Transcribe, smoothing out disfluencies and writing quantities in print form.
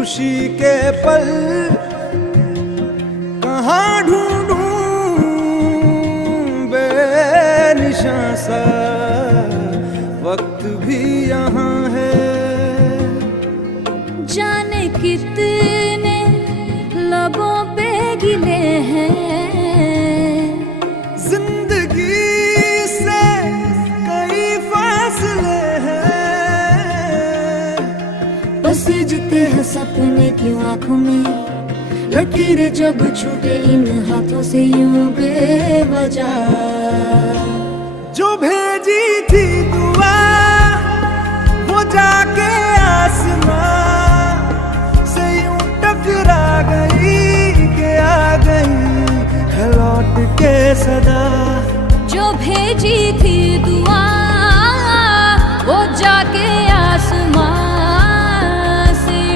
खुशी के पल कहाँ ढूंढूं, बेनिशां सा वक्त भी यहाँ है। जाने कितने लबों पे गिले हैं, जिंदगी से कई फासले हैं। बस जीते हैं सपने की आंखों में, लकीरें जब छूटे इन हाथों से यूं बेवजह। जो भेजी थी दुआ वो जाके आसमां